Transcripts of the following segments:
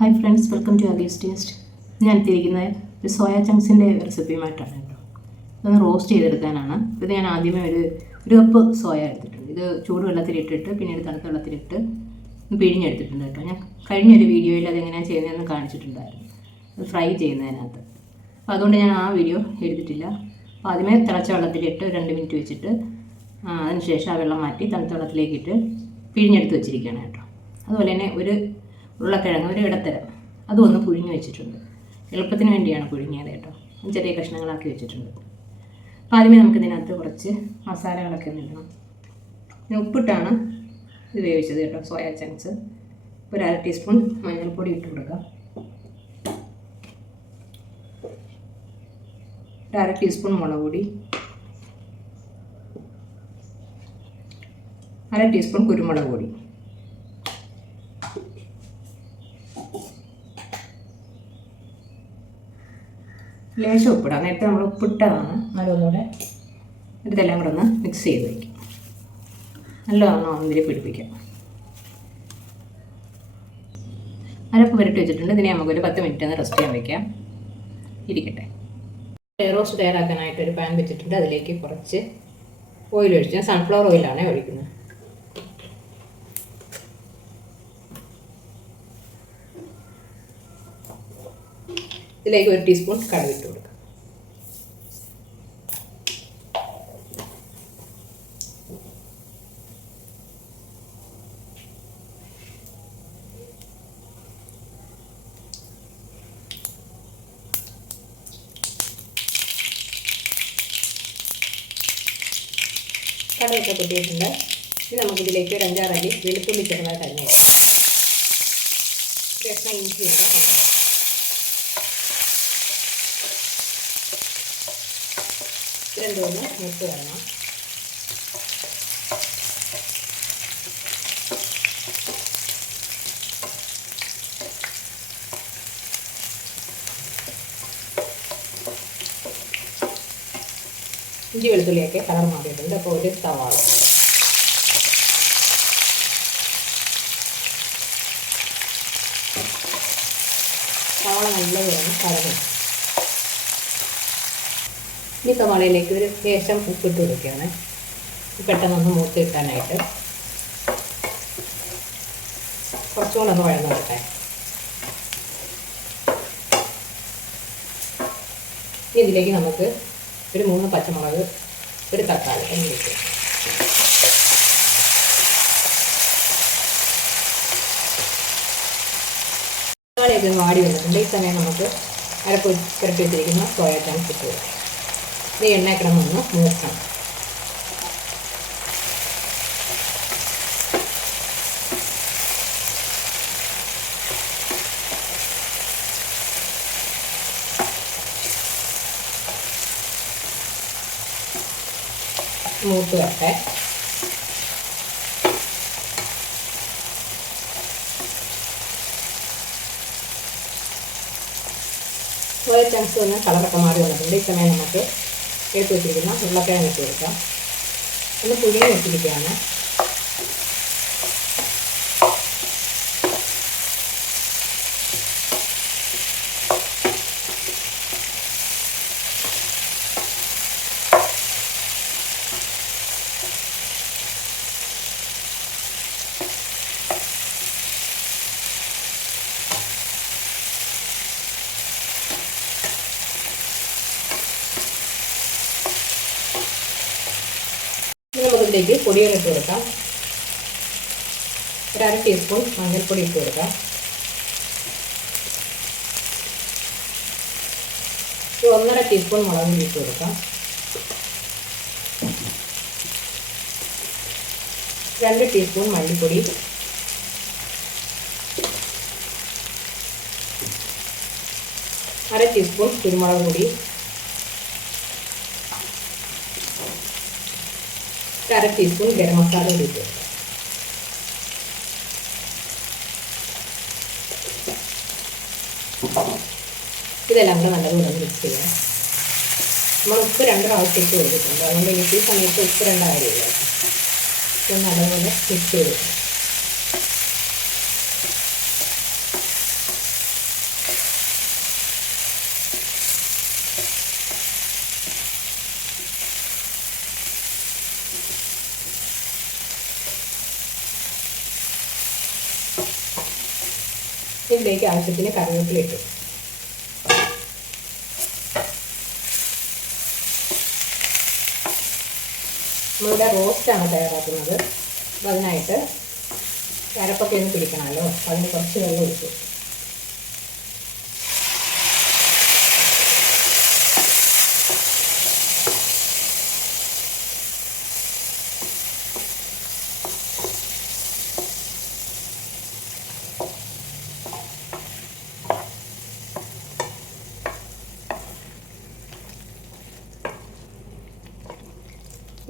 Hi friends, welcome to Aggie's taste. ഞാൻ എത്തിയിരിക്കുന്നത് ഒരു സോയ ചങ്ക്സിൻ്റെ റെസിപ്പിയുമായിട്ടാണ് കേട്ടോ. ഇതൊന്ന് റോസ്റ്റ് ചെയ്തെടുക്കാനാണ്. ഇത് ഞാൻ ആദ്യമേ ഒരു കപ്പ് സോയ എടുത്തിട്ടുണ്ട്. ഇത് ചൂടുവെള്ളത്തിലിട്ടിട്ട് പിന്നീട് തണുത്ത വെള്ളത്തിലിട്ട് പിഴിഞ്ഞെടുത്തിട്ടുണ്ട് കേട്ടോ. ഞാൻ കഴിഞ്ഞൊരു വീഡിയോയിൽ അതെങ്ങനെയാണ് ചെയ്യുന്നതെന്ന് കാണിച്ചിട്ടുണ്ടായിരുന്നു, അത് ഫ്രൈ ചെയ്യുന്നതിനകത്ത്. അപ്പോൾ അതുകൊണ്ട് ഞാൻ ആ വീഡിയോ എടുത്തിട്ടില്ല. അപ്പോൾ ആദ്യമേ തിളച്ച വെള്ളത്തിലിട്ട് 2 മിനിറ്റ് വെച്ചിട്ട് അതിനുശേഷം ആ വെള്ളം മാറ്റി തണുത്ത വെള്ളത്തിലേക്കിട്ട് പിഴിഞ്ഞെടുത്ത് വെച്ചിരിക്കുകയാണ് കേട്ടോ. അതുപോലെ തന്നെ ഒരു ഉരുളക്കിഴങ്ങ്, ഒരു ഇടത്തരം, അതും ഒന്ന് പുഴുങ്ങി വെച്ചിട്ടുണ്ട്. എളുപ്പത്തിന് വേണ്ടിയാണ് പുഴുങ്ങിയത് കേട്ടോ. ചെറിയ കഷ്ണങ്ങളാക്കി വെച്ചിട്ടുണ്ട്. അപ്പോൾ ആദ്യമേ നമുക്കിതിനകത്ത് കുറച്ച് മസാലകളൊക്കെ ഒന്ന് ഇടണം. പിന്നെ ഉപ്പിട്ടാണ് ഇത് വേവിച്ചത് കേട്ടോ, സോയ ചങ്ക്സ്. ഒരു 1/2 ടീസ്പൂൺ മഞ്ഞൾപ്പൊടി ഇട്ട് കൊടുക്കാം. 1/2 ടീസ്പൂൺ മുളക് പൊടി, 1/2 ടീസ്പൂൺ കുരുമുളക് പൊടി, ലേശം ഉപ്പിടാം. നേരത്തെ നമ്മൾ ഉപ്പിട്ടതാണ്, നല്ലൊന്നുകൂടെ ഇതെല്ലാം കൂടെ ഒന്ന് മിക്സ് ചെയ്ത് വയ്ക്കും. നല്ലതൊന്ന് ഒന്നിൽ പിടിപ്പിക്കാം. അരപ്പ് പുരട്ടി വെച്ചിട്ടുണ്ട്. ഇതിനെ നമുക്കൊരു 10 മിനിറ്റ് ഒന്ന് റെസ്റ്റ് ചെയ്യാൻ വയ്ക്കാം, ഇരിക്കട്ടെ. റോസ്റ്റ് തയ്യാറാക്കാനായിട്ട് ഒരു പാൻ വെച്ചിട്ടുണ്ട്. അതിലേക്ക് കുറച്ച് ഓയിൽ ഒഴിച്ച്, ഞാൻ സൺഫ്ലവർ ഓയിലാണ് ഒഴിക്കുന്നത്. ഇതിലേക്ക് 1 ടീസ്പൂൺ കടുക് ഇട്ട് കൊടുക്കാം. കടുകൊക്കെ പൊട്ടിയിട്ടുണ്ട്. ഇനി നമുക്കിതിലേക്ക് ഒരു 5-6 അല്ലി വെളുത്തുള്ളി ചെറുതായിട്ട് അരിഞ്ഞ് കഷ്ണം ഇഞ്ചി ഇടാം. രണ്ടോന്ന് മൂത്ത് വരണം. ഇഞ്ചി വെളുത്തുള്ളിയൊക്കെ കളർ മാറിയിട്ടുണ്ട്. അപ്പോൾ ഒരു സവാള, നല്ല വേണം കലങ്ങും. ഈ സവാളയിലേക്ക് ഒരു ലേശം ഉപ്പിട്ട് കൊടുക്കുകയാണ്, പെട്ടെന്നൊന്ന് മൂത്ത് കിട്ടാനായിട്ട്. കുറച്ചുകൂടെ ഒന്ന് വഴന്ന് വരട്ടെ. ഇതിലേക്ക് നമുക്ക് ഒരു 3 പച്ചമുളക്, ഒരു തക്കാളി എന്നിട്ട് തക്കാളിയൊക്കെ വാടി വന്നിട്ടുണ്ട്. ഈ സമയം നമുക്ക് അരപ്പ് പുരട്ടി വെച്ചിരിക്കുന്ന സോയ ചങ്ക്സ് ഇട്ട് കൊടുക്കാം. ഇത് എണ്ണ കിടന്നൊന്ന് മൂക്കണം. മൂത്ത് വരട്ടെ. സോയ ചങ്ക്സ് ഒന്ന് കളറൊക്കെ മാറി വന്നിട്ടുണ്ട്. ഈ സമയം നമുക്ക് എടുത്ത് വെച്ചിരിക്കുന്ന ഉരുളക്കിഴങ്ങ് ഇട്ട് കൊടുക്കാം. ഒന്ന് പുഴുങ്ങി വെച്ചിരിക്കുകയാണ്. നമുക്കിതിലേക്ക് പൊടികൾ ഇട്ട് കൊടുക്കാം. ഒരു 1/2 ടീസ്പൂൺ മഞ്ഞൾപ്പൊടി ഇട്ട് കൊടുക്കാം. 1.5 ടീസ്പൂൺ മുളക് പൊടി ഇട്ട് കൊടുക്കാം. 2 ടീസ്പൂൺ മല്ലിപ്പൊടി, 1/2 ടീസ്പൂൺ കുരുമുളക് പൊടി, 1/2 ടീസ്പൂൺ ഗരം മസാല കൂടി ഇട്ട് കൊടുക്കാം. ഇതെല്ലാം കൂടെ നല്ലതുപോലെ മിക്സ് ചെയ്യാം. നമ്മൾ ഉപ്പ് 2 പ്രാവശ്യം ഇട്ട് കൊടുത്തിട്ടുണ്ട്, അതുകൊണ്ട് എനിക്ക് ഈ സമയത്ത് ഉപ്പ് 2 കാര്യമില്ല. ഇത് നല്ലതുപോലെ മിക്സ് ചെയ്ത് ഇതിലേക്ക് ആവശ്യത്തിന് കറിവേപ്പില ഇട്ടു. നമ്മളിവിടെ റോസ്റ്റാണ് തയ്യാറാക്കുന്നത്. അപ്പോൾ അതിനായിട്ട് അരപ്പൊക്കെ ഒന്ന് പിടിക്കണമല്ലോ, അതിന് കുറച്ച് വെള്ളം ഒഴിച്ചു.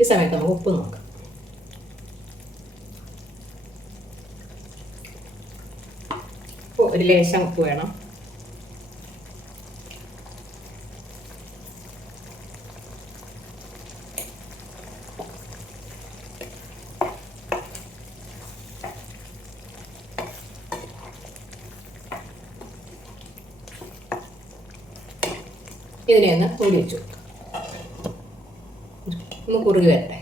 ഈ സമയത്ത് നമുക്ക് ഉപ്പ് നോക്കാം. ഒരു ലേശം ഉപ്പ് വേണം. ഇതിനെ ഒന്ന് മൂടി വെച്ചു, ഒന്ന് കുറുകി വരട്ടെ.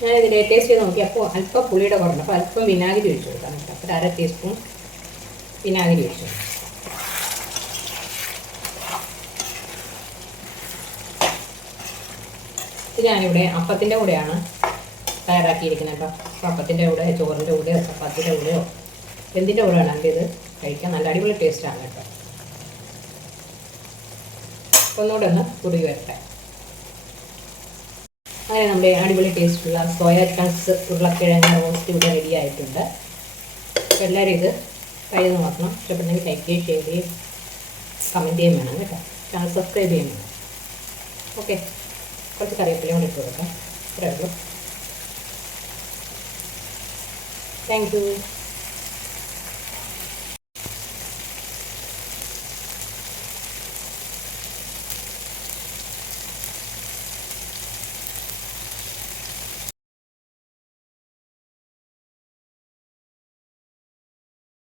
ഞാനിതിൻ്റെ ടേസ്റ്റ് ചെയ്ത് നോക്കി. അപ്പോൾ അല്പം പുളിയുടെ കുറഞ്ഞു, അപ്പോൾ അല്പം വിനാഗിരി ഒഴിച്ചു കൊടുക്കാം. അപ്പോൾ 1/2 ടീസ്പൂൺ വിനാഗിരി ഒഴിച്ചു. ഇത് ഞാനിവിടെ അപ്പത്തിൻ്റെ കൂടെയാണ് തയ്യാറാക്കിയിരിക്കുന്നത് കേട്ടോ. അപ്പോൾ അപ്പത്തിൻ്റെ കൂടെ, ചോറിൻ്റെ കൂടെയോ ചപ്പാത്തിൻ്റെ കൂടെയോ എന്തിൻ്റെ കൂടെ വേണമെങ്കിൽ ഇത് കഴിക്കാൻ നല്ല അടിപൊളി ടേസ്റ്റാണ് കേട്ടോ. ഒന്നുകൂടെ ഒന്ന് കുറുകി വരട്ടെ. അങ്ങനെ നമ്മുടെ അടിപൊളി ടേസ്റ്റുള്ള സോയ ചങ്ക്സ് ഉരുളക്കിഴങ്ങ് റോസ്റ്റ് ഇവിടെ റെഡി ആയിട്ടുണ്ട്. അപ്പോൾ എല്ലാവരും ഇത് ട്രൈ ചെയ്ത് നോക്കണം. ഇഷ്ടപ്പെട്ടെങ്കിൽ ലൈക്ക് ചെയ്യുകയും ഷെയർ ചെയ്യുകയും കമൻറ്റ് ചെയ്യുകയും വേണം കേട്ടോ. ചാനൽ സബ്സ്ക്രൈബ് ചെയ്യുകയും വേണം. ഓക്കെ, കുറച്ച് കറിവേപ്പിലയും കൂടി ഇട്ട് കൊടുക്കാം. ഇത്രയേ ഉള്ളൂ. Thank you.